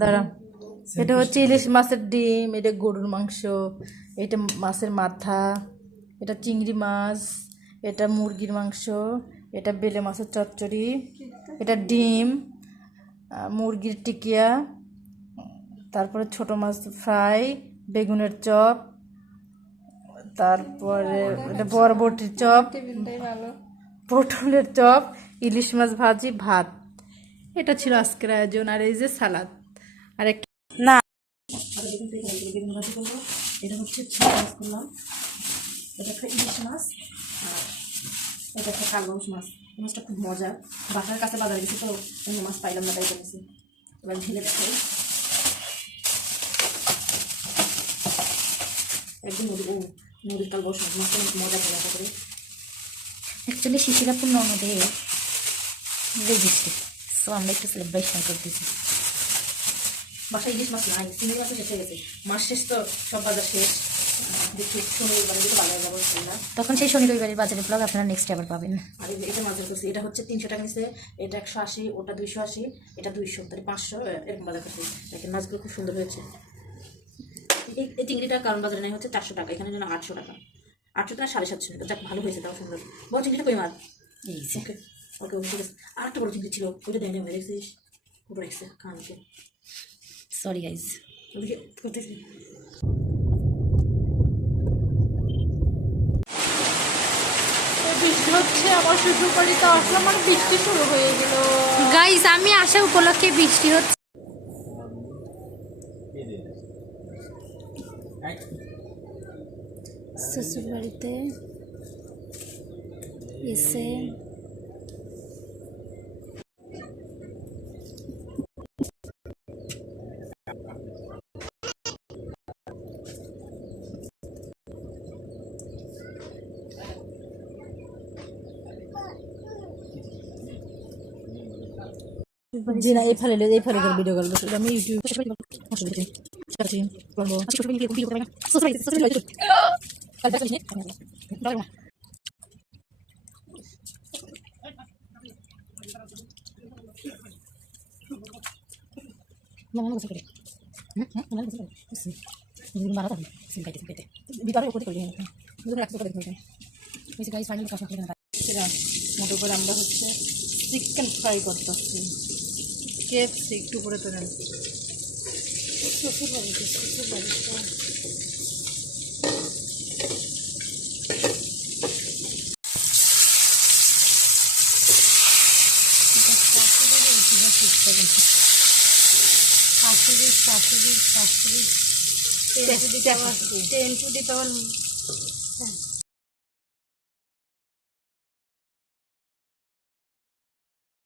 দাঁড়া, এটা হচ্ছে ইলিশ মাছের ডিম, এটা গরুর মাংস, এটা মাছের মাথা, এটা চিংড়ি মাছ, এটা মুরগির মাংস, এটা বেলে মাছের চচ্চড়ি, এটা ডিম, মুরগির টিকিয়া, তারপরে ছোট মাছ ফ্রাই, বেগুনের চপ, তারপরে এটা বরবটির চপ, পটলের চপ, ইলিশ মাছ ভাজি, ভাত। এটা ছিল আজকের আয়োজন। আর এই যে সালাদ আর একটা না, বেগুন ভাজি করবো। এটা হচ্ছে ছোট মাছ করলাম, এটা একটা ইলিশ মাছ, আর এটা একটা কালবাউস মাছ। এই মাছটা খুব মজা, বাসার কাছে বাজারে গেছি তো অন্য মাছ পাইলাম না, তাই করেছি। এবার ঢেলে দেখাই, একদম নদীর কালবাউস মাছ, মাছটা অনেক মজা করে আশা করি। অ্যাকচুয়ালি শিশিরাপুর নদে বৃষ্টি, সো আমরা একটু সেলিব্রেশন করতেছি। বাসায় ইলিশ মাছ নাই, চিংড়ি মাছও শেষ হয়ে গেছে, মাছ শেষ তো সব বাজার শেষ। দেখি শনি রবিবারে যদি বাজারে যাবো তখন সেই শনি রবিবারের বাজারের ব্লগ আপনারা নেক্সট আবার পাবেন। আর এটা মাছ করছি, এটা হচ্ছে 300 টাকা নিচ্ছে, এটা 180, ওটা 280, এটা 200, তাহলে 500 এরকম বাজার করছি। দেখেন মাছগুলো খুব সুন্দর হয়েছে। এই চিংড়িটা কারণ বাজারে নেই হচ্ছে 400 টাকা, এখানে যেন 800 টাকা, 800 টাকা 750 টাকা। যাক ভালো হয়েছে, তাও সুন্দর। বড় চিংড়িটা কই মাছ? ওকে ওকে ওকে, ঠিক আছে। আর একটা বড় চিংড়ি ছিল, ওইটা দেয় না, দেখছিস ওটা রেখেছে খানকে। সরি গাইজ, করতেছি। বৃষ্টি হচ্ছে, আমার শ্বশুর বাড়িতে আসলাম আর বৃষ্টি শুরু হয়ে গেল গাইজ। আমি আসা উপলক্ষে বৃষ্টি হচ্ছে। শ্বশুর বাড়িতে এসে জি না, এই ফালে ভিডিও করবো, আমি ইউটিউব মতো করে আমরা হচ্ছে চিকেন ফ্রাই করতেছি। কেএফসি একটু করে তোলেন। শাশুড়ি 10 to the power